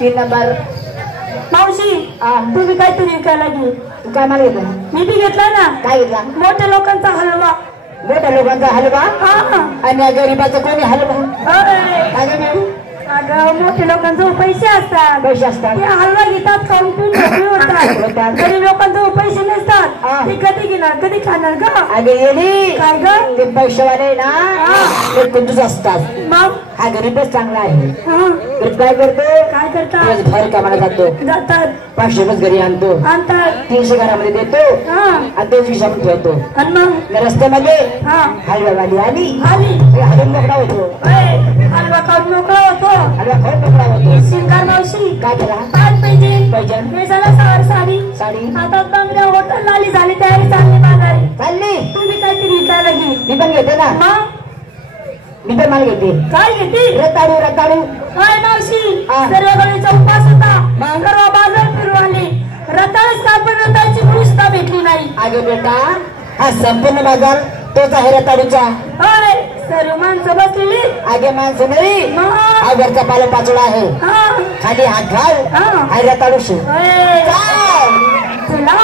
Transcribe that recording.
3 number मावशी तुम्ही काहीतरी विकायला घे. तू काय मला घेतला? मी बी घेतला ना. काय घेतला? मोठ्या लोकांचा हलवा. मोठ्या लोकांचा हलवा आणि गरीबाचा कोणी हलवा? अगं मोठ्या लोकांजवळ पैसे असतात. पैसे असतात ते हलवा घेतात खाऊन पिऊन मोकळे होतात. गरीब लोकांजवळ पैसे नसतात. ते कधी घेणार कधी खाणार का? अगे येली काय ग? ते पैसेवाले ना ते कंजूस असतात. मग हा गरीबच चांगला आहे. तर काय करतो? काय करतात? भर कामाला जातात 500 रुपये घरी आणतात 300 घरामध्ये देतो आणि 200 आपण ठेवतो. आणि मग रस्त्यामध्ये हलवावाली आली हलून मोकळा होतो. हलवा खाऊन मोकळा होतो. हलवा खाऊन मोकळा होतो. शिंगार मावशी काय केला? काय पाहिजे? पैजण केसाला साडी साडी हातात बांगड्या होटल आली झाली तयारी चालली बाजारी. चालली. तुम्ही काहीतरी विकायला घे. मी पण घेते ना. मी पण माल घेते. काय घेते? रताळू रताळू. काय मावशी सर्वगणीचा उपास होता. सर्व बाजार फिरून आले. रताळच कापड रताळची पुष्टा भेटली नाही. अगे बेटा हा संपूर्ण बाजार तोच आहे रताळूचा. सर्व माणसं बसलेली. आगे माणसं नाही हा वरचा पाला पाचोळा आहे. खाली हात घाल हा रताळू शे. तुला